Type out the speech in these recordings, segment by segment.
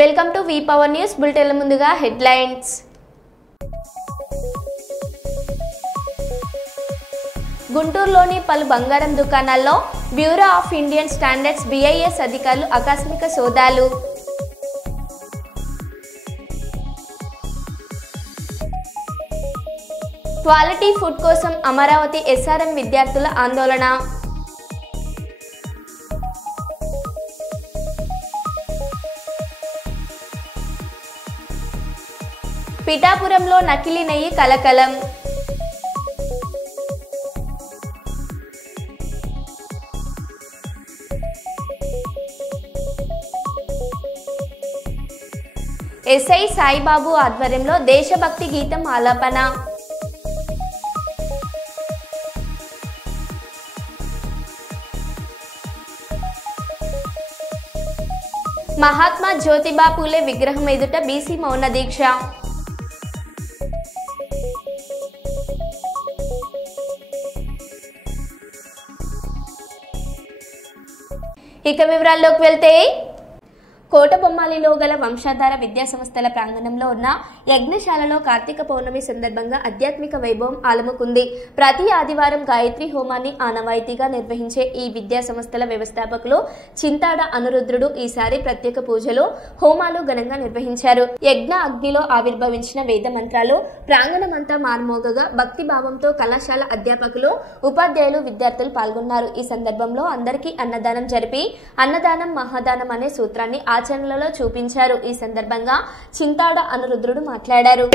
Welcome to V power news bulletin. ముందుగా headlines. గుంటూరులోని పలు బంగారం దుకాణాల్లో bureau of Indian standards BIS అధికారులు ఆకస్మిక సోదాలు. క్వాలిటీ ఫుడ్ కోసం అమరావతి SRM విద్యార్థుల ఆందోళన. పిఠాపురంలో నకిలీ నెయ్యి కలకలం. SI సాయిబాబు ఆధ్వర్యంలో దేశభక్తి గీతం ఆలాపన. మహాత్మా జ్యోతిబా పూలే విగ్రహం ఎదుట BC మౌన దీక్ష. ఇక వివరాల్లోకి వెళ్తే, కోటబొమ్మాలిలో గల వంశాధార విద్యా సంస్థల ప్రాంగణంలో ఉన్న యజ్ఞశాలలో కార్తీక పౌర్ణమి సందర్భంగా ఆధ్యాత్మిక వైభవం ఆలముకుంది. ప్రతి ఆదివారం గాయత్రి హోమాన్ని ఆనవాయితీగా నిర్వహించే ఈ విద్యా సంస్థల వ్యవస్థాపకులు చింతాడ అనురుద్రుడు ఈసారి ప్రత్యేక పూజలు, హోమాలు ఘనంగా నిర్వహించారు. యజ్ఞ అగ్నిలో ఆవిర్భవించిన వేద మంత్రాలు ప్రాంగణమంతా మార్మోగగా భక్తి భావంతో కళాశాల అధ్యాపకులు, ఉపాధ్యాయులు, విద్యార్థులు పాల్గొన్నారు. ఈ సందర్భంలో అందరికీ అన్నదానం జరిపి అన్నదానం మహాదానం అనే సూత్రాన్ని ఆచరణలో చూపించారు. ఈ సందర్భంగా చింతాడ అనురుద్రుడు మాట్లాడారు.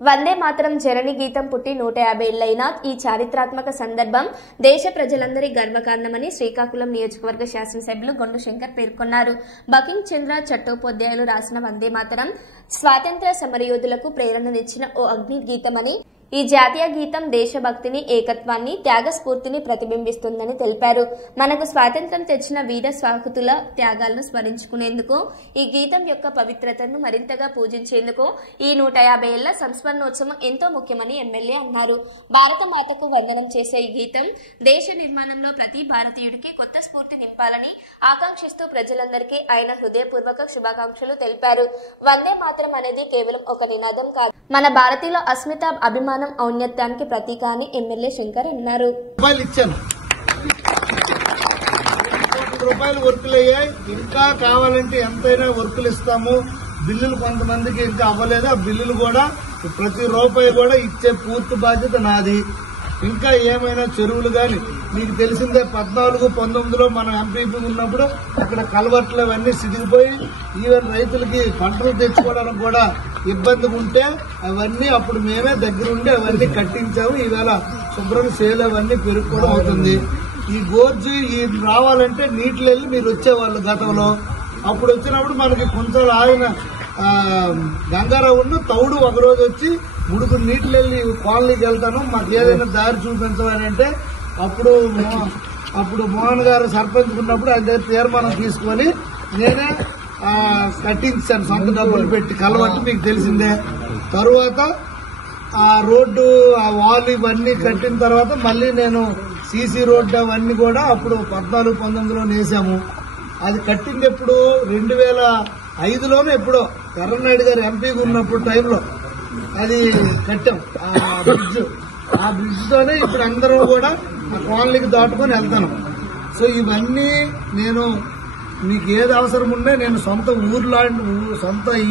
వందే మాతరం జనని గీతం పుట్టి 150 ఏళ్లైన ఈ చారిత్రాత్మక సందర్భం దేశ ప్రజలందరి గర్వకారణమని శ్రీకాకుళం నియోజకవర్గ శాసనసభ్యులు గొండు శంకర్ పేర్కొన్నారు. బకింగ్ చంద్ర చట్టోపాధ్యాయులు రాసిన వందే మాతరం స్వాతంత్ర్య సమరయోధులకు ప్రేరణనిచ్చిన ఓ అగ్ని గీతమని, ఈ జాతీయ గీతం దేశభక్తిని, ఏకత్వాన్ని, త్యాగ స్ఫూర్తిని ప్రతిబింబిస్తుందని తెలిపారు. మనకు స్వాతంత్ర్యం తెచ్చిన వీర స్వాహతుల త్యాగాలను స్మరించుకునేందుకు, ఈ గీతం యొక్క పవిత్రతను మరింతగా పూజించేందుకు ఈ 150 ఏళ్ల సంస్మరణోత్సవం ఎంతో ముఖ్యమని ఎమ్మెల్యే అన్నారు. భారత మాతకు వందనం చేసే ఈ గీతం దేశ నిర్మాణంలో ప్రతి భారతీయుడికి కొత్త స్ఫూర్తి నింపాలని ఆకాంక్షిస్తూ ప్రజలందరికీ ఆయన హృదయపూర్వక శుభాకాంక్షలు తెలిపారు. వందే మాతరం అనేది కేవలం ఒక నినాదం కాదు, మన భారతీయుల అస్మిత, అభిమానం, ఔన్నత్యానికి ప్రతీక అని ఎమ్మెల్యే శంకర్ అన్నారు. రూపాయలు వర్కులు అయ్యాయి, ఇంకా కావాలంటే ఎంతైనా వర్కులు ఇస్తాము. బిల్లులు కొంతమందికి ఇంకా అవ్వలేదు, ఆ బిల్లులు కూడా ప్రతి రూపాయి కూడా ఇచ్చే పూర్తి బాధ్యత నాది. ఇంకా ఏమైనా చెరువులు గాని మీకు తెలిసిందే, 14-19లో మనం ఎంపీపీ ఉన్నప్పుడు అక్కడ కలవట్లు అవన్నీ సిదిగిపోయి ఈవెన్ రైతులకి పంటలు తెచ్చుకోవడానికి కూడా ఇబ్బందిగా ఉంటే అవన్నీ అప్పుడు మేమే దగ్గరుండి అవన్నీ కట్టించాము. ఈవేళ శుభ్రం సేల్ అవన్నీ పెరుగుకోవడం అవుతుంది. ఈ గోర్జు రావాలంటే నీటిలో వెళ్ళి మీరు వచ్చేవాళ్ళు గతంలో. అప్పుడు వచ్చినప్పుడు మనకి కొంచెం ఆయన గంగారావును తౌడు ఒకరోజు వచ్చి ముడుకు నీటిలో వెళ్ళి కాలనీకి వెళ్తాను, మాకు ఏదైనా దారి చూపించమని అంటే అప్పుడు మోహన్ గారు సర్పంచ్ ఉన్నప్పుడు ఆయన దగ్గర తీర్మానం తీసుకొని నేనే కట్టించాను సొంత డబ్బులు పెట్టి కలవట్టు, మీకు తెలిసిందే. తరువాత ఆ రోడ్డు, ఆ వాల్ ఇవన్నీ కట్టిన తర్వాత మళ్ళీ నేను CC రోడ్డు అవన్నీ కూడా అప్పుడు 14-19లో వేసాము. అది కట్టింది ఎప్పుడు 2005లోనే ఎప్పుడో ఎర్రనాయుడు గారు ఎంపీగా ఉన్నప్పుడు టైంలో అది కట్టాం ఆ బ్రిడ్జ్ తోనే ఇప్పుడు అందరూ కూడా ఆ కాలనీకి దాటుకొని వెళ్తాను. సో ఇవన్నీ నేను మీకు ఏది అవసరం ఉండే నేను సొంత ఊరు లాంటి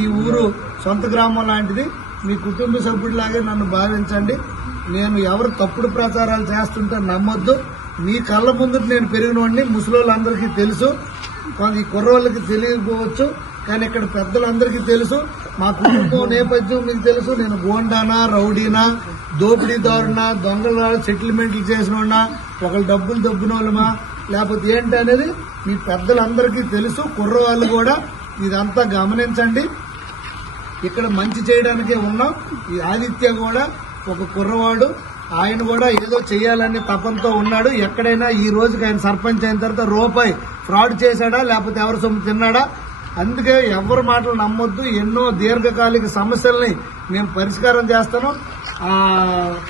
ఈ ఊరు సొంత గ్రామం లాంటిది, మీ కుటుంబ సభ్యుడిలాగే నన్ను భావించండి. నేను ఎవరు తప్పుడు ప్రచారాలు చేస్తుంటే నమ్మొద్దు. మీ కళ్ళ ముందు నేను పెరిగినవాడిని, ముసలోళ్ళందరికీ తెలుసు, ఈ కుర్రోళ్ళకి తెలియకపోవచ్చు, కానీ ఇక్కడ పెద్దలందరికీ తెలుసు. మా కుటుంబం నేపథ్యం మీకు తెలుసు. నేను గోండానా, రౌడీనా, దోపిడీదారునా, దొంగల సెటిల్మెంట్లు చేసినోడినా, ఒకళ్ళు డబ్బులు దొబ్బిన వాళ్ళమా, లేకపోతే ఏంటి అనేది మీ పెద్దలందరికీ తెలుసు. కుర్రవాళ్ళు కూడా ఇదంతా గమనించండి. ఇక్కడ మంచి చేయడానికే ఉన్నాం. ఈ ఆదిత్య కూడా ఒక కుర్రవాడు, ఆయన కూడా ఏదో చేయాలని తపంతో ఉన్నాడు. ఎక్కడైనా ఈ రోజుకి ఆయన సర్పంచ్ అయిన తర్వాత రూపాయి ఫ్రాడ్ చేశాడా లేకపోతే ఎవరి సొమ్ము తిన్నాడా అందుకే ఎవరి మాటలు నమ్మొద్దు. ఎన్నో దీర్ఘకాలిక సమస్యల్ని మేము పరిష్కారం చేస్తాను.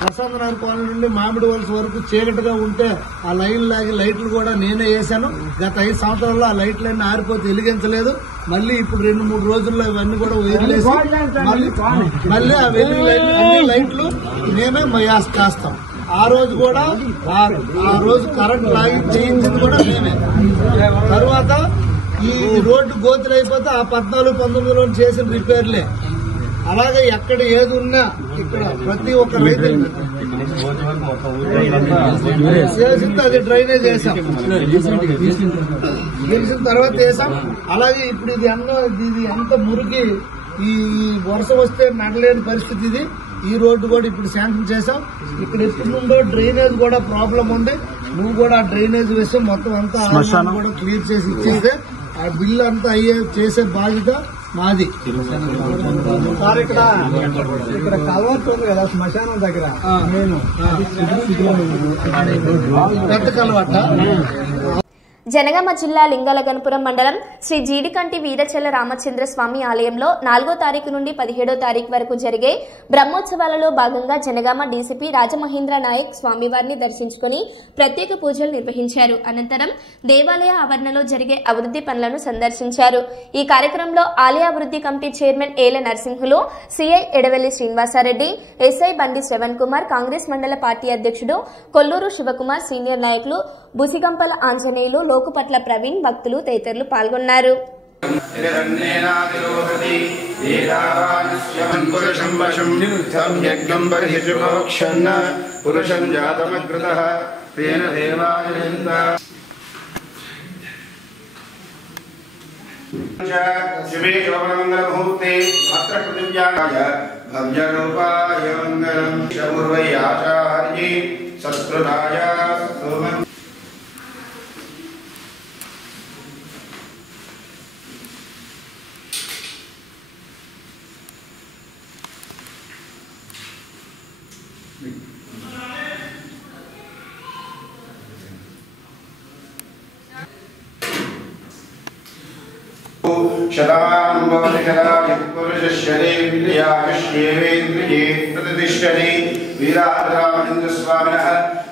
ప్రశాంత్ నగర్ కాలనీ నుండి మామిడి వలస వరకు చీకటిగా ఉంటే ఆ లైన్ లాగి లైట్లు కూడా నేనే వేశాను. గత 5 సంవత్సరాల్లో ఆ లైట్లన్నీ ఆరిపోతే వెలిగించలేదు. మళ్ళీ ఇప్పుడు 2-3 రోజుల్లో ఇవన్నీ కూడా వదిలేసి మళ్ళీ ఆ వెలుగు అన్ని లైట్లు మేమే కాస్తాం. ఆ రోజు కూడా ఆ రోజు కరెంట్ లాగి చేయించింది కూడా మేమే. తర్వాత ఈ రోడ్డు గోతులు అయిపోతే ఆ 14-19లో చేసిన రిపేర్లే. అలాగే ఎక్కడ ఏది ఉన్నా ఇక్కడ ప్రతి ఒక్క రైతు చేసింది అది డ్రైనేజ్ వేసాం. గెలిచిన తర్వాత వేసాం. అలాగే ఇప్పుడు ఇది ఎంత మురికి, ఈ వర్షం వస్తే నడలేని పరిస్థితి ఇది. ఈ రోడ్డు కూడా ఇప్పుడు శాంక్షన్ చేసాం. ఇక్కడ ఎప్పుడు నుండో డ్రైనేజ్ కూడా ప్రాబ్లం ఉంది. నువ్వు కూడా డ్రైనేజ్ వేసి మొత్తం అంతా కూడా క్లియర్ చేసి ఇచ్చేస్తే ఆ బిల్లు అంతా చేసే బాధ్యత మాది. ఇక్కడ కల్వర్ట్ ఉంది కదా శ్మశానం దగ్గర, పెద్ద కల్వర్ట. జనగామ జిల్లా లింగాలగనపురం మండలం శ్రీ జీడికంటి వీరచల్ల రామచంద్ర స్వామి ఆలయంలో 4వ తారీఖు నుండి 17వ తారీఖు వరకు జరిగే బ్రహ్మోత్సవాలలో భాగంగా జనగామ డీసీపీ రాజమహేంద్ర నాయక్ స్వామివారిని దర్శించుకుని ప్రత్యేక పూజలు నిర్వహించారు. అనంతరం దేవాలయ ఆవరణలో జరిగే అభివృద్ధి పనులను సందర్శించారు. ఈ కార్యక్రమంలో ఆలయ అభివృద్ధి కమిటీ చైర్మన్ ఏల నరసింహులు, సిఐ ఎడవెల్లి శ్రీనివాసారెడ్డి, ఎస్ఐ బండి శ్రవణ్ కుమార్, కాంగ్రెస్ మండల పార్టీ అధ్యక్షుడు కొల్లూరు శివకుమార్, సీనియర్ నాయకులు బుసిగంపల ఆంజనేయులు, లోకుపట్ల ప్రవీణ్, భక్తులు తదితరులు పాల్గొన్నారు.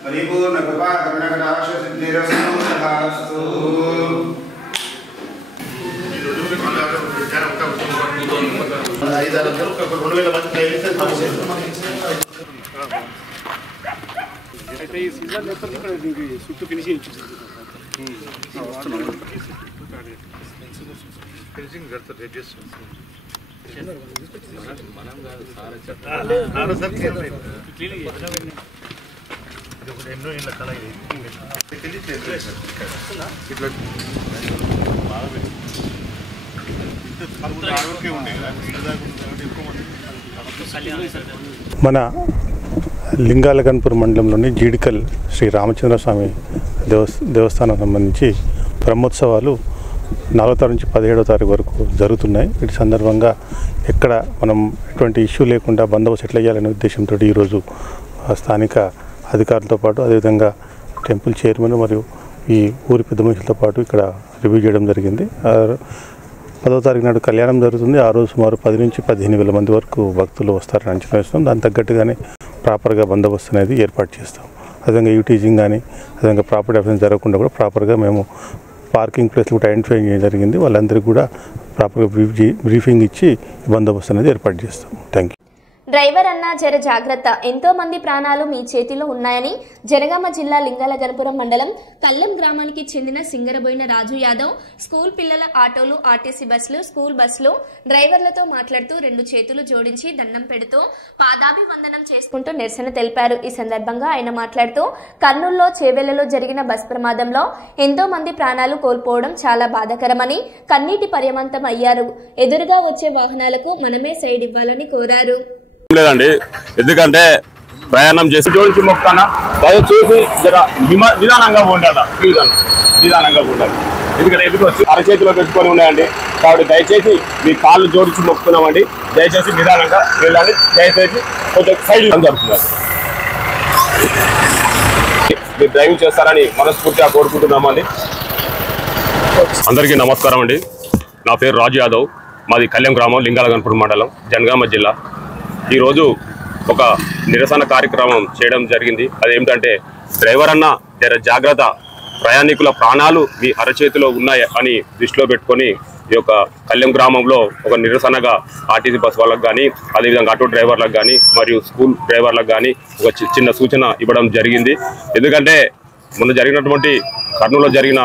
परिपूर्ण कृपा करुणाकटाक्ष सिद्धिरस्तु। మన లింగాలగన్పూర్ మండలంలోని జీడికల్ శ్రీ రామచంద్ర స్వామి దేవస్థానం సంబంధించి బ్రహ్మోత్సవాలు 4వ తారీఖు నుంచి 17వ తారీఖు వరకు జరుగుతున్నాయి. వీటి సందర్భంగా ఎక్కడ మనం ఎటువంటి ఇష్యూ లేకుండా బందోబస్తు ఎట్లా చేయాలనే ఉద్దేశంతో ఈరోజు స్థానిక అధికారులతో పాటు అదేవిధంగా టెంపుల్ చైర్మన్ మరియు ఈ ఊరి పెద్ద మనుషులతో పాటు ఇక్కడ రివ్యూ చేయడం జరిగింది. 10వ తారీఖు నాడు కళ్యాణం జరుగుతుంది. ఆ రోజు సుమారు 10 నుంచి 15,000 మంది వరకు భక్తులు వస్తారని అంచనా వేస్తాం. దానికి తగ్గట్టుగానే ప్రాపర్గా బందోబస్తు అనేది ఏర్పాటు చేస్తాం. అదేవిధంగా యూటీజింగ్ కానీ అదేవిధంగా ప్రాపర్టీ అఫెన్స్ జరగకుండా కూడా ప్రాపర్గా మేము పార్కింగ్ ప్లేస్లు కూడా ఐడెంటిఫై చేయడం జరిగింది. వాళ్ళందరికీ కూడా ప్రాపర్గా బ్రీఫింగ్ ఇచ్చి బందోబస్తు అనేది ఏర్పాటు చేస్తాం. Thank you. డ్రైవర్ అన్న జర జాగ్రత్త, ఎంతో మంది ప్రాణాలు మీ చేతిలో ఉన్నాయని జనగామ జిల్లా లింగాలగనపురం మండలం కల్లం గ్రామానికి చెందిన సింగరబోయిన రాజు యాదవ్ స్కూల్ పిల్లల ఆటోలు, ఆర్టీసీ బస్సులు, స్కూల్ బస్సులు డ్రైవర్లతో మాట్లాడుతూ 2 చేతులు జోడించి దండం పెడుతూ పాదాభివందనం చేసుకుంటూ నిరసన తెలిపారు. ఈ సందర్భంగా ఆయన మాట్లాడుతూ కర్నూలులో చేవెళ్లలో జరిగిన బస్ ప్రమాదంలో ఎంతో మంది ప్రాణాలు కోల్పోవడం చాలా బాధాకరమని, కన్నీటి పర్యమంతం అయ్యారు. ఎదురుగా వచ్చే వాహనాలకు మనమే సైడ్ ఇవ్వాలని కోరారు. లేదండి, ఎందుకంటే ప్రయాణం చేసి జోడించి మొక్కుతానా దయచేసి నిదానంగా ఉండాలి, నిదానంగా ఉండాలి. ఎందుకంటే ఎందుకు వచ్చి అరచేతిలో పెట్టుకొని ఉన్నాయండి. కాబట్టి దయచేసి మీ కాళ్ళు జోడించి మొక్కుతున్నామండి. దయచేసి నిదానంగా వెళ్ళాలి. దయచేసి కొంచెం సైడ్ జరుగుతున్నారు. మీరు డ్రైవింగ్ చేస్తారని మనస్ఫూర్తిగా కోరుకుంటున్నామండి. అందరికీ నమస్కారం అండి. నా పేరు రాజు యాదవ్, మాది కళ్యాణ్ గ్రామం, లింగాలగన్పూర్ మండలం, జనగామ జిల్లా. ఈరోజు ఒక నిరసన కార్యక్రమం చేయడం జరిగింది. అదేమిటంటే డ్రైవర్ అన్న జర జాగ్రత్త, ప్రయాణికుల ప్రాణాలు మీ అరచేతిలో ఉన్నాయి అని దృష్టిలో పెట్టుకొని ఈ యొక్క కళ్యాణ్ గ్రామంలో ఒక నిరసనగా ఆర్టీసీ బస్ వాళ్ళకు కానీ, అదేవిధంగా ఆటో డ్రైవర్లకు కానీ మరియు స్కూల్ డ్రైవర్లకు కానీ ఒక చిన్న సూచన ఇవ్వడం జరిగింది. ఎందుకంటే మొన్న జరిగినటువంటి కర్నూలులో జరిగిన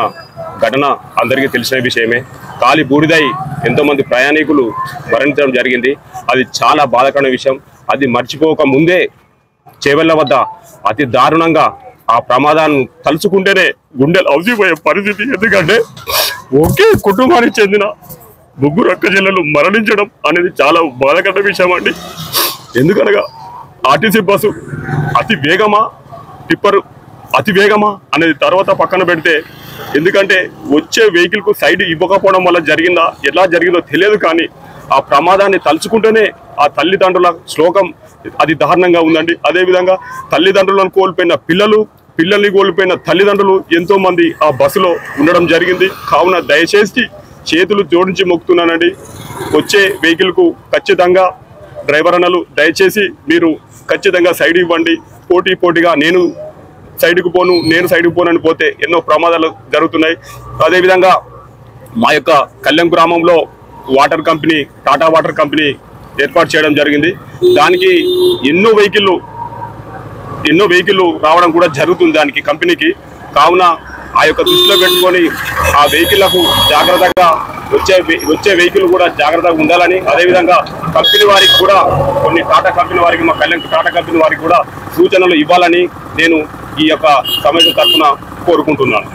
ఘటన అందరికీ తెలిసిన విషయమే. కాలి బూడిదై ఎంతోమంది ప్రయాణికులు మరణించడం జరిగింది. అది చాలా బాధాకరమైన విషయం. అది మర్చిపోక ముందే చేవెళ్ల వద్ద అతి దారుణంగా ఆ ప్రమాదాన్ని తలుచుకుంటేనే గుండెలు అవసిపోయే పరిస్థితి. ఎందుకంటే ఒకే కుటుంబానికి చెందిన 3 అక్క చెల్లెలు మరణించడం అనేది చాలా బాధాకరమైన విషయం అండి. ఎందుకనగా ఆర్టీసీ బస్సు అతి వేగమా, టిప్పర్ అతి వేగమా అనేది తర్వాత పక్కన పెడితే, ఎందుకంటే వచ్చే వెహికల్కు సైడ్ ఇవ్వకపోవడం వల్ల జరిగిందా, ఎలా జరిగిందో తెలియదు. కానీ ఆ ప్రమాదాన్ని తలుచుకుంటేనే ఆ తల్లిదండ్రుల శ్లోకం అది దారుణంగా ఉందండి. అదేవిధంగా తల్లిదండ్రులను కోల్పోయిన పిల్లల్ని కోల్పోయిన తల్లిదండ్రులు ఎంతో మంది ఆ బస్సులో ఉండడం జరిగింది. కావున దయచేసి చేతులు జోడించి మొక్కుతున్నానండి. వచ్చే వెహికల్కు ఖచ్చితంగా డ్రైవర్ అన్నలు దయచేసి మీరు ఖచ్చితంగా సైడ్ ఇవ్వండి. పోటీగా నేను సైడ్కు పోను అని పోతే ఎన్నో ప్రమాదాలు జరుగుతున్నాయి. అదేవిధంగా మా యొక్క కళ్యాణ్ గ్రామంలో water company, Tata water company ఏర్పాటు చేయడం జరిగింది. దానికి ఎన్నో వెహికల్లు రావడం కూడా జరుగుతుంది దానికి కంపెనీకి. కావున ఆ యొక్క దృష్టిలో పెట్టుకొని ఆ వెహికల్లకు జాగ్రత్తగా వచ్చే వెహికల్ కూడా జాగ్రత్తగా ఉండాలని, అదేవిధంగా కంపెనీ వారికి కూడా కొన్ని టాటా కంపెనీ వారికి, మా కళ్యాణ్ టాటా కంపెనీ వారికి కూడా సూచనలు ఇవ్వాలని నేను ఈ యొక్క సమస్య తరఫున కోరుకుంటున్నాను.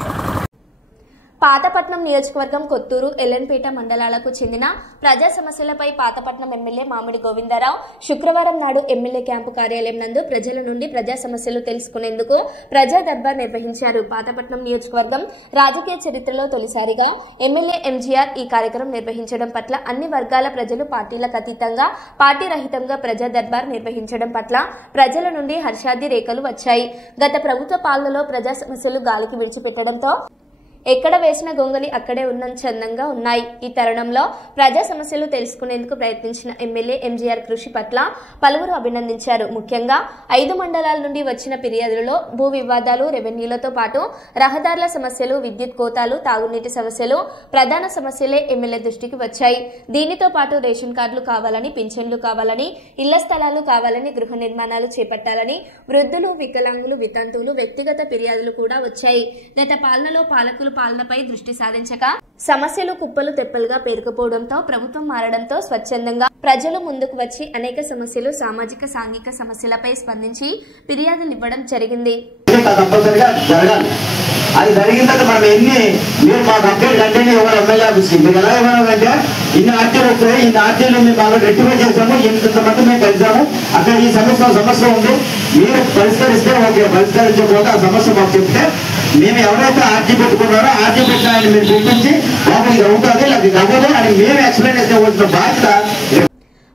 పాతపట్నం నియోజకవర్గం కొత్తూరు, ఎల్లెన్పేట మండలాలకు చెందిన ప్రజా సమస్యలపై పాతపట్నం ఎమ్మెల్యే మామిడి గోవిందరావు శుక్రవారం నాడు ఎమ్మెల్యే క్యాంపు కార్యాలయం నందు ప్రజల నుండి ప్రజా సమస్యలు తెలుసుకునేందుకు ప్రజా దర్బార్ నిర్వహించారు. పాతపట్నం నియోజకవర్గం రాజకీయ చరిత్రలో తొలిసారిగా ఎమ్మెల్యే ఎంజీఆర్ ఈ కార్యక్రమం నిర్వహించడం పట్ల అన్ని వర్గాల ప్రజలు పార్టీలకు అతీతంగా, పార్టీ రహితంగా ప్రజా దర్బార్ నిర్వహించడం పట్ల ప్రజల నుండి హర్షాది రేఖలు వచ్చాయి. గత ప్రభుత్వ పాలనలో ప్రజా సమస్యలు గాలికి విడిచిపెట్టడంతో ఎక్కడ వేసిన గొంగలి అక్కడే ఉన్న చందంగా ఉన్నాయి. ఈ తరుణంలో ప్రజా సమస్యలు తెలుసుకునేందుకు ప్రయత్నించిన ఎమ్మెల్యే ఎంజీఆర్ కృషి పట్ల పలువురు అభినందించారు. ముఖ్యంగా 5 మండలాల నుండి వచ్చిన ఫిర్యాదులలో భూ వివాదాలు, రెవెన్యూలతో పాటు రహదారుల సమస్యలు, విద్యుత్ కోతాలు, తాగునీటి సమస్యలు ప్రధాన సమస్యలే ఎమ్మెల్యే దృష్టికి వచ్చాయి. దీనితో పాటు రేషన్ కార్డులు కావాలని, పింఛన్లు కావాలని, ఇళ్ల స్థలాలు కావాలని, గృహ నిర్మాణాలు చేపట్టాలని, వృద్ధులు, వికలాంగులు, వితంతువులు వ్యక్తిగత ఫిర్యాదులు కూడా వచ్చాయి. గత పాలనలో పాలకులు పాలనపై దృష్టి సాధించక సమస్యలు కుప్పలు తెప్పలుగా పేరుకుపోవడంతో ప్రభుత్వం మారడంతో స్వచ్ఛందంగా ప్రజలు ముందుకు వచ్చి అనేక సమస్యలు, సామాజిక సాంఘిక సమస్యలపై స్పందించి ఫిర్యాదులు ఇవ్వడం జరిగింది. అది జరిగిన తర్వాత మనం మీరు మా కంప్లీట్ కంటిన్యూ ఎవరు ఎమ్మెల్యే ఆఫీస్కి మీకు ఎలా ఇవ్వాలంటే ఇన్ని ఆర్టీలు వచ్చాయి, ఇన్ని ఆర్టీలు మేము బాగా రెక్టిఫై చేసాము, ఇంతమంది మేము కలిసాము, అక్కడ ఈ సమస్య ఉంది, మీరు పరిష్కరిస్తే ఓకే, పరిష్కరించకపోతే ఆ సమస్య మాకు చెప్తే మేము ఎవరైతే ఆర్టీ పెట్టుకున్నారో ఆర్టీ పెట్టిన ఆయన మీరు పిలిపించి బాబు ఇది అవుతుంది, అది అవ్వదు అని మేము ఎక్స్ప్లెయిన్ చేసిన బాధ్యత.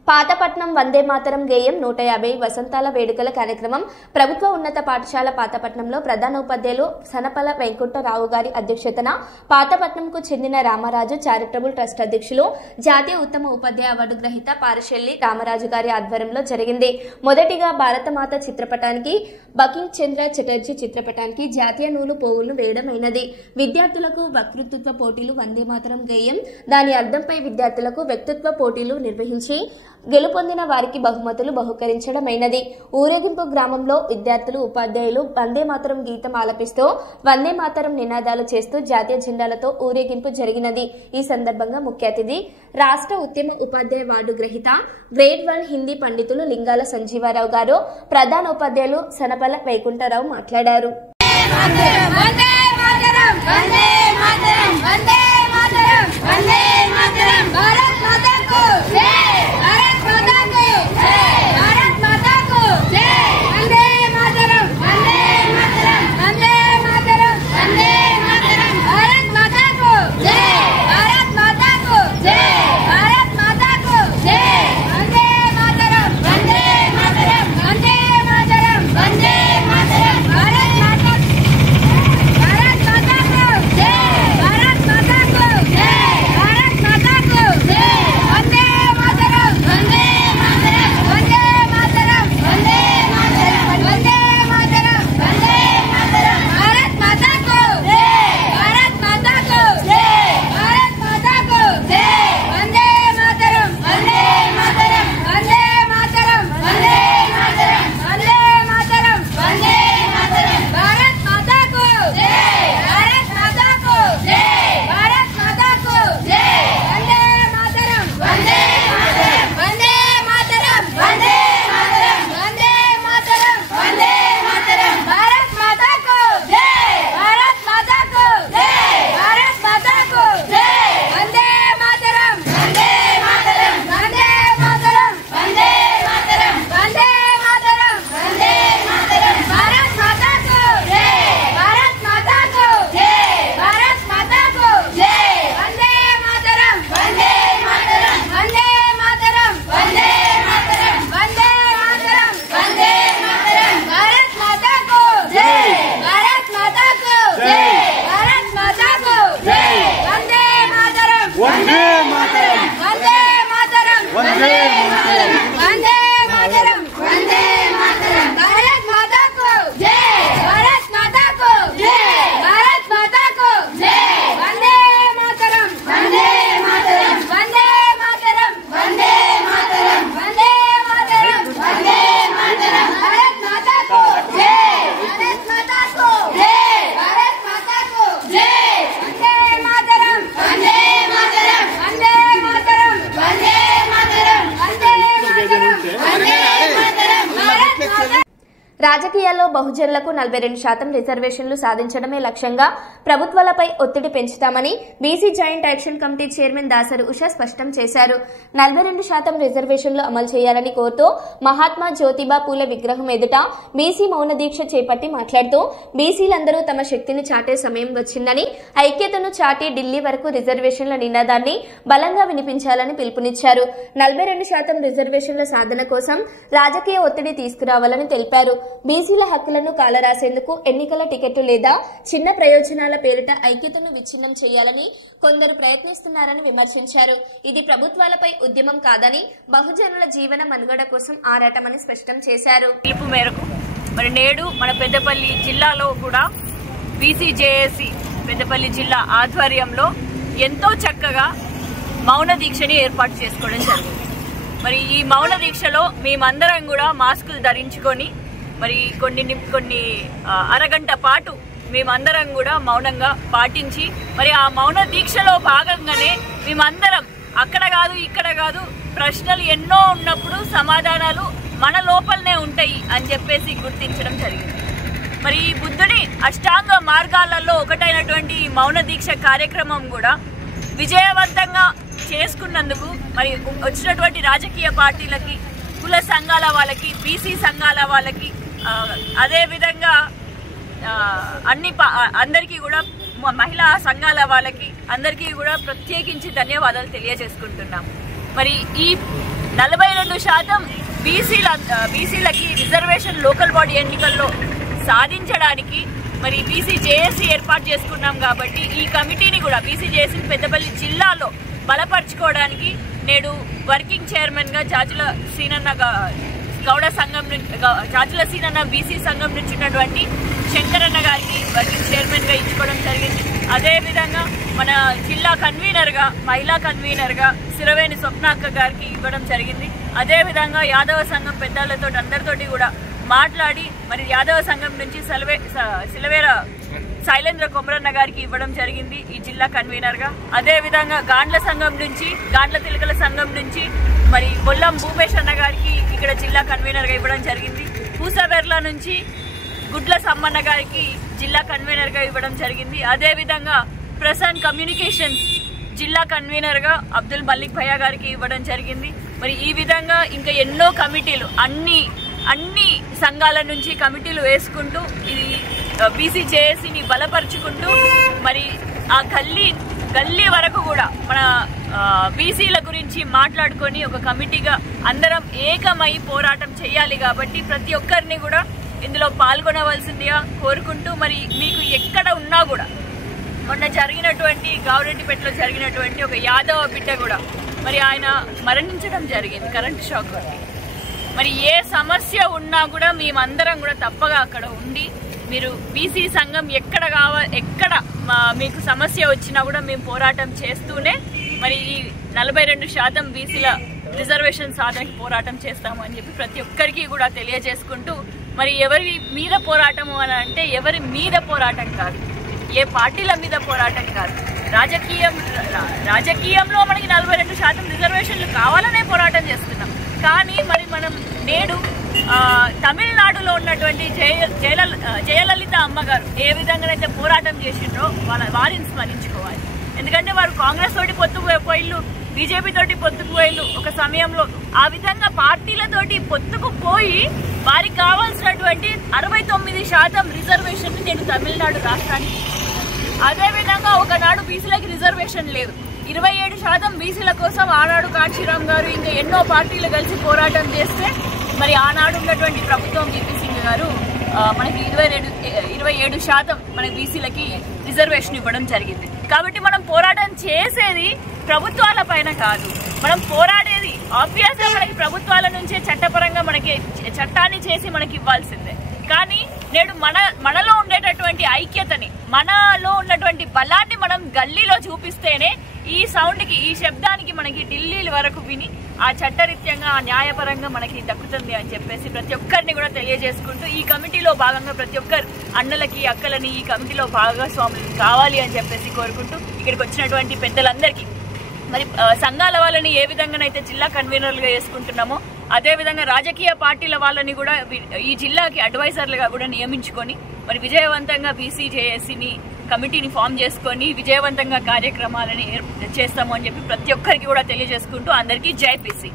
పాతపట్నం వందే మాతరం గేయం 150 వసంతాల వేడుకల కార్యక్రమం ప్రభుత్వ ఉన్నత పాఠశాల పాతపట్నంలో ప్రధాన ఉపాధ్యాయులు సనపల వెంకటరావు గారి అధ్యక్షతన పాతపట్నంకు చెందిన రామరాజు చారిటబుల్ ట్రస్ట్ అధ్యక్షులు, జాతీయ ఉత్తమ ఉపాధ్యాయ అవార్డు గ్రహీత పారశెల్లి రామరాజు గారి ఆధ్వర్యంలో జరిగింది. మొదటిగా భారతమాత చిత్రపటానికి, బకింగ్ చంద్ర చటర్జీ చిత్రపటానికి జాతీయ నూలు పోగులను వేయడమైనది. విద్యార్థులకు వక్తృత్వ పోటీలు, వందే మాతరం గేయం దాని అర్థంపై విద్యార్థులకు వ్యక్తిత్వ పోటీలు నిర్వహించి గెలుపొందిన వారికి బహుమతులు బహుకరించడమైనది. ఊరేగింపు గ్రామంలో విద్యార్థులు, ఉపాధ్యాయులు వందే మాతరం గీతం ఆలపిస్తూ వందే మాతరం నినాదాలు చేస్తూ జాతీయ జెండాలతో ఊరేగింపు జరిగినది. ఈ సందర్భంగా ముఖ్య అతిథి రాష్ట్ర ఉత్తమ ఉపాధ్యాయ అవార్డు గ్రహీత గ్రేడ్ 1 హిందీ పండితులు లింగాల సంజీవారావు గారు, ప్రధాన ఉపాధ్యాయులు సనపల వైకుంఠరావు మాట్లాడారు. రాజకీయాల్లో బహుజనులకు 42% రిజర్వేషన్లు సాధించడమే లక్ష్యంగా ప్రభుత్వాలపై ఒత్తిడి పెంచుతామని BC joint action committee chairman Dasari Usha స్పష్టం చేశారు. 42% రిజర్వేషన్లు అమలు చేయాలని కోరుతూ మహాత్మా జ్యోతిబా పూలే విగ్రహం ఎదుట బీసీ మౌన దీక్ష చేపట్టి మాట్లాడుతూ బీసీలందరూ తమ శక్తిని చాటే సమయం వచ్చిందని, ఐక్యతను చాటి ఢిల్లీ వరకు రిజర్వేషన్ల నినాదాన్ని బలంగా వినిపించాలని పిలుపునిచ్చారు. 42% రిజర్వేషన్ల సాధన కోసం రాజకీయ ఒత్తిడి తీసుకురావాలని తెలిపారు. బీసీల హక్కులను కాలరాసేందుకు ఎన్నికల టికెట్ లేదా చిన్న ప్రయోజనాల పేరిట ఐక్యతను విచ్ఛిన్నం చేయాలని కొందరు ప్రయత్నిస్తున్నారని విమర్శించారు. ఇది ప్రభుత్వాలపై ఉద్యమం కాదని, బహుజనుల జీవన మనుగడ కోసం ఆరాటమని స్పష్టం చేశారు. పిలుపు మేరకు మరి నేడు మన పెద్దపల్లి జిల్లాలో కూడా బీసీజేఏసీ పెద్దపల్లి జిల్లా ఆధ్వర్యంలో ఎంతో చక్కగా మౌన దీక్షని ఏర్పాటు చేసుకోవడం జరిగింది. మరి ఈ మౌన దీక్షలో మేమందరం కూడా మాస్కులు ధరించుకొని మరి కొన్ని అరగంట పాటు మేమందరం కూడా మౌనంగా పాటించి మరి ఆ మౌన దీక్షలో భాగంగానే మేమందరం అక్కడ కాదు ఇక్కడ కాదు, ప్రశ్నలు ఎన్నో ఉన్నప్పుడు సమాధానాలు మన లోపలనే ఉంటాయి అని చెప్పేసి గుర్తించడం జరిగింది. మరి ఈ బుద్ధుని అష్టాంగ మార్గాలలో ఒకటైనటువంటి మౌన దీక్ష కార్యక్రమం కూడా విజయవంతంగా చేసుకున్నందుకు మరి వచ్చినటువంటి రాజకీయ పార్టీలకి, కుల సంఘాల వాళ్ళకి, బీసీ సంఘాల వాళ్ళకి, అదేవిధంగా అందరికీ కూడా మహిళా సంఘాల వాళ్ళకి అందరికీ కూడా ప్రత్యేకించి ధన్యవాదాలు తెలియజేసుకుంటున్నాం. మరి ఈ 42% బీసీలకి రిజర్వేషన్ లోకల్ బాడీ ఎన్నికల్లో సాధించడానికి మరి బీసీజేఏసీ ఏర్పాటు చేసుకున్నాం కాబట్టి ఈ కమిటీని కూడా బీసీజేఏసీ పెద్దపల్లి జిల్లాలో బలపరుచుకోవడానికి నేడు వర్కింగ్ చైర్మన్ గా జాజుల సీనన్న గౌడ సంఘం నుంచి, జాజుల సీనన్న బీసీ సంఘం నుంచి ఉన్నటువంటి శంకరన్న గారికి వర్కింగ్ చైర్మన్ గా ఇచ్చుకోవడం జరిగింది. అదేవిధంగా మన జిల్లా కన్వీనర్ గా, మహిళా కన్వీనర్ గా సిరవేణి స్వప్నాక్క గారికి ఇవ్వడం జరిగింది. అదేవిధంగా యాదవ సంఘం పెద్దలతో అందరితోటి కూడా మాట్లాడి మరి యాదవ సంఘం నుంచి సిలవేర శైలేంద్ర కొమరన్న గారికి ఇవ్వడం జరిగింది ఈ జిల్లా కన్వీనర్ గా. అదేవిధంగా గాండ్ల సంఘం నుంచి, గాండ్ల తిలకల సంఘం నుంచి మరి బొల్లం భూపేష్ అన్న గారికి ఇక్కడ జిల్లా కన్వీనర్ గా ఇవ్వడం జరిగింది. పూసబెర్ల నుంచి గుడ్ల సమ్మన్న గారికి జిల్లా కన్వీనర్ గా ఇవ్వడం జరిగింది. అదేవిధంగా ప్రసాద్ కమ్యూనికేషన్స్ జిల్లా కన్వీనర్ గా అబ్దుల్ మల్లిక్ భయ్య గారికి ఇవ్వడం జరిగింది. మరి ఈ విధంగా ఇంకా ఎన్నో కమిటీలు అన్ని సంఘాల నుంచి కమిటీలు వేసుకుంటూ ఈ బీసీజేఏసీని బలపరుచుకుంటూ మరి ఆ గల్లీ వరకు కూడా మన బీసీల గురించి మాట్లాడుకొని ఒక కమిటీగా అందరం ఏకమై పోరాటం చేయాలి. కాబట్టి ప్రతి ఒక్కరిని కూడా ఇందులో పాల్గొనవలసిందిగా కోరుకుంటూ మరి మీకు ఎక్కడ ఉన్నా కూడా మొన్న జరిగినటువంటి గావరెడ్డిపేటలో జరిగినటువంటి ఒక యాదవ బిడ్డ కూడా మరి ఆయన మరణించడం జరిగింది కరెంట్ షాక్ వల్ల. మరి ఏ సమస్య ఉన్నా కూడా మేమందరం కూడా తప్పగా అక్కడ ఉండి మీరు బీసీ సంఘం ఎక్కడ మీకు సమస్య వచ్చినా కూడా మేము పోరాటం చేస్తూనే మరి ఈ 42% బీసీల రిజర్వేషన్ సాధనకి పోరాటం చేస్తాము అని చెప్పి ప్రతి ఒక్కరికి కూడా తెలియజేసుకుంటూ మరి ఎవరి మీద పోరాటము అని అంటే ఎవరి మీద పోరాటం కాదు, ఏ పార్టీల మీద పోరాటం కాదు, రాజకీయంలో మనకి 42% రిజర్వేషన్లు కావాలనే పోరాటం చేస్తున్నాం. కానీ మరి మనం నేడు తమిళనాడులో ఉన్నటువంటి జయలలిత అమ్మగారు ఏ విధంగానైతే పోరాటం చేసిండ్రో వారిని స్మరించుకోవాలి. ఎందుకంటే వారు కాంగ్రెస్ తోటి పొత్తుకుపోయిళ్ళు, బీజేపీ తోటి పొత్తుకుపోయిళ్ళు ఒక సమయంలో. ఆ విధంగా పార్టీలతోటి పొత్తుకుపోయి వారికి కావాల్సినటువంటి 69% రిజర్వేషన్ నేను తమిళనాడు రాష్ట్రానికి. అదేవిధంగా ఒకనాడు బీసీలకి రిజర్వేషన్ లేదు, 27% బీసీల కోసం ఆనాడు కాంచీరామ్ గారు ఇంకా ఎన్నో పార్టీలు కలిసి పోరాటం చేస్తే మరి ఆనాడు ఉన్నటువంటి ప్రభుత్వం వీపీ సింగ్ గారు మనకి 27% మన బీసీలకి రిజర్వేషన్ ఇవ్వడం జరిగింది. కాబట్టి మనం పోరాటం చేసేది ప్రభుత్వాల పైన కాదు, మనం పోరాడేది ఆబ్వియస్ గా మనకి ప్రభుత్వాల నుంచే చట్టపరంగా మనకి చట్టాన్ని చేసి మనకి ఇవ్వాల్సిందే. కానీ నేడు మనలో ఉండేటటువంటి ఐక్యతని, మనలో ఉన్నటువంటి బలాన్ని మనం గల్లీలో చూపిస్తేనే ఈ సౌండ్కి, ఈ శబ్దానికి మనకి ఢిల్లీ వరకు విని ఆ చట్టరీత్యంగా, ఆ న్యాయపరంగా మనకి దక్కుతుంది అని చెప్పేసి ప్రతి ఒక్కరిని కూడా తెలియజేసుకుంటూ ఈ కమిటీలో భాగంగా ప్రతి ఒక్కరు అన్నలకి, అక్కలని ఈ కమిటీలో భాగస్వాములు కావాలి అని చెప్పేసి కోరుకుంటూ ఇక్కడికి వచ్చినటువంటి పెద్దలందరికీ మరి సంఘాల వాళ్ళని ఏ విధంగానైతే జిల్లా కన్వీనర్లుగా చేసుకుంటున్నామో అదే విధంగా రాజకీయ పార్టీల వాళ్ళని కూడా ఈ జిల్లాకి అడ్వైజర్లుగా కూడా నియమించుకొని మరి విజయవంతంగా బీసీ జేఏసీని కమిటీని ఫామ్ చేసుకొని విజయవంతంగా కార్యక్రమాలని చేస్తాము అని చెప్పి ప్రతి ఒక్కరికి కూడా తెలియజేసుకుంటూ అందరికీ జై బీసీ.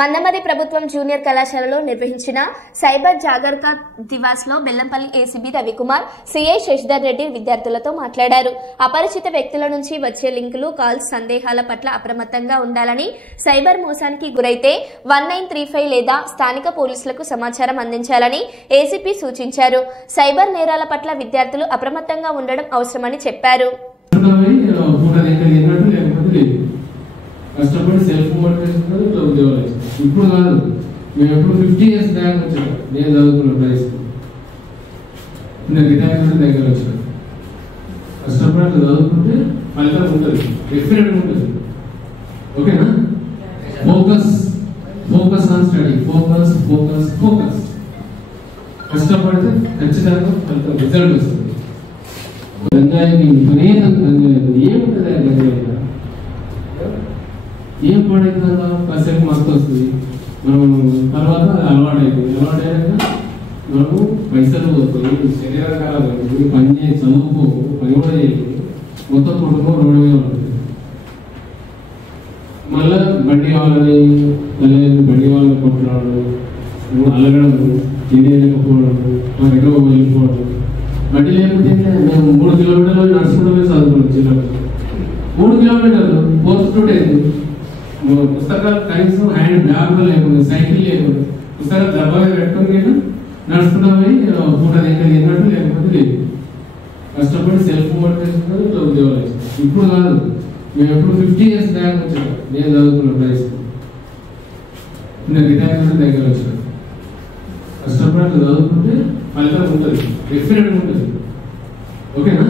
మందమరి ప్రభుత్వం జూనియర్ కళాశాలలో నిర్వహించిన సైబర్ జాగర్తా దివాస్ లో బెల్లంపల్లి ఏసీబీ రవికుమార్, సిఐ శశిధర్ రెడ్డి విద్యార్థులతో మాట్లాడారు. అపరిచిత వ్యక్తుల నుంచి వచ్చే లింకులు, కాల్స్, సందేహాల పట్ల అప్రమత్తంగా ఉండాలని, సైబర్ మోసానికి గురైతే 1935 లేదా స్థానిక పోలీసులకు సమాచారం అందించాలని ఏసీపీ సూచించారు. సైబర్ నేరాల పట్ల విద్యార్థులు అప్రమత్తంగా ఉండడం అవసరమని చెప్పారు. కష్టపడి సెల్ఫ్ మోటివేషన్ ఉద్యోగాలు ఇప్పుడు కాదు, మేము ఎప్పుడు 50 years బ్యాక్ వచ్చాను. నేను చదువుకున్న ప్రైస్ నేను రిటైర్మెంట్ దగ్గర వచ్చాను. కష్టపడి చదువుకుంటే ఫలితం ఉంటుంది, డెఫినెట్గా ఉంటుంది. ఓకేనా? Focus on study, focus. కష్టపడితే ఖచ్చితంగా ఫలితం, రిజల్ట్ వస్తుంది. గంగాయిని విపరీతంగా ఏముంటుంది గంగాయి ఏం పడేదా కాసేపు మస్తు వస్తుంది. మనం తర్వాత అలవాటైనాక మనము పైసలు పోతుంది, శరీరం ఖరాబ్ అవుతుంది, పని చేసి చదువుకో, పని కూడా చేయాలి, మొత్తం కుటుంబం రోడ్డు మీద ఉంటుంది. మళ్ళీ బండి కావాలని బండి వాళ్ళని కొట్టడం, అలగడం, ఇది వెళ్ళకపోవడం, మా దగ్గర వెళ్ళిపోవడం. బండి లేకపోతే మేము 3 కిలోమీటర్లు నడుచుకుంటూ చదువుకోవచ్చు. చిన్నప్పుడు 3 కిలోమీటర్లు 4th స్టూడెంట్ పుస్తకాలు కనీసం హ్యాండ్ బ్యాగ్ లేకుండా, సైకిల్ లేకుండా, పుస్తకాలు డబ్బాగా పెట్టుకుని నడుచుకుంటా పోయి పూట దగ్గర తిన్నట్టు లేకపోతే లేదు. కష్టపడి సెల్ఫ్ మోటివేషన్ ఉద్యోగాలు ఇప్పుడు కాదు, మేము ఎప్పుడు 50 years బ్యాక్ వచ్చాను. నేను చదువుకున్న ప్రైస్ నేను రిటైర్మెంట్ దగ్గర వచ్చాను. కష్టపడి చదువుకుంటే ఫలితం ఉంటుంది, డెఫినెట్గా ఉంటుంది. ఓకేనా?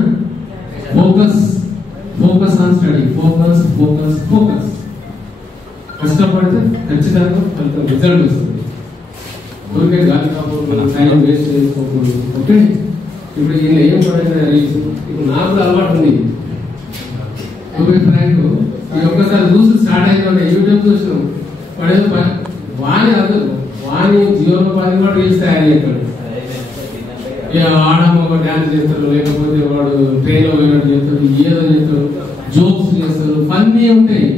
Focus on study, focus. కష్టపడితే ఖచ్చితంగా ఫలితం, రిజల్ట్ వస్తుంది. ఊరికే గాలి కాకుండా టైం వేస్ట్ చేసుకోకూడదు. ఓకే? ఇప్పుడు ఈయన ఏం పడైనా ఇప్పుడు నాకు అలవాటు ఉంది. ఫ్రాంక్ ఒక్కసారి చూసి స్టార్ట్ అయిందంటే యూట్యూబ్ చూసినాం, పడేది వాణి జీవనోపాధి కూడా రీల్స్ తయారు చేస్తాడు. ఆడమ్మ ఒక డ్యాన్స్ చేస్తాడు, లేకపోతే వాడు ట్రైన్ పోయినట్టు చేస్తాడు, ఏదో చేస్తాడు, జోక్స్ చేస్తాడు, ఫన్నీ ఉంటాయి.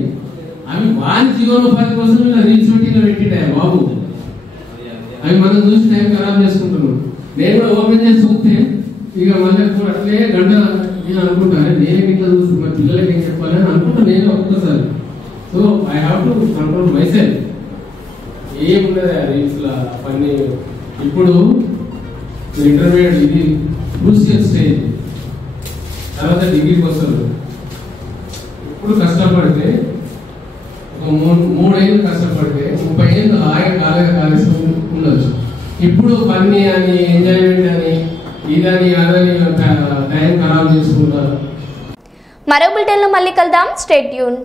అవి వారి జీవనోపాధి కోసం ఇలా రీల్స్ పెట్టి ఇలా పెట్టిండే బాబు. అవి మనం చూసి టైం ఖరాబ్ చేసుకుంటున్నాం. నేను కూడా ఓపెన్ చేసి చూస్తే ఇక మళ్ళీ అట్లే గంట నేను అనుకుంటాను, నేనే ఇట్లా చూసి మా పిల్లలకి ఏం చెప్పాలని అనుకుంటా నేను ఒక్కసారి. So I have to control my self. ఏమున్నది ఆ రీల్స్ లా పని. ఇప్పుడు ఇంటర్మీడియట్ ఇది క్రూషియల్ స్టేజ్, తర్వాత డిగ్రీకి వస్తారు. ఇప్పుడు కష్టపడితే ఒక 3 ఏళ్ళు కష్టపడితే 30 ఏళ్ళు కాలేజ్ ఉండొచ్చు. ఇప్పుడు పని అని, ఎంజాయ్మెంట్ అని, ఇదని అదని టైం ఖరాబ్ చేసుకుంటారు. మరో బులెటిన్లో మళ్ళీ కలుద్దాం. Stay tune.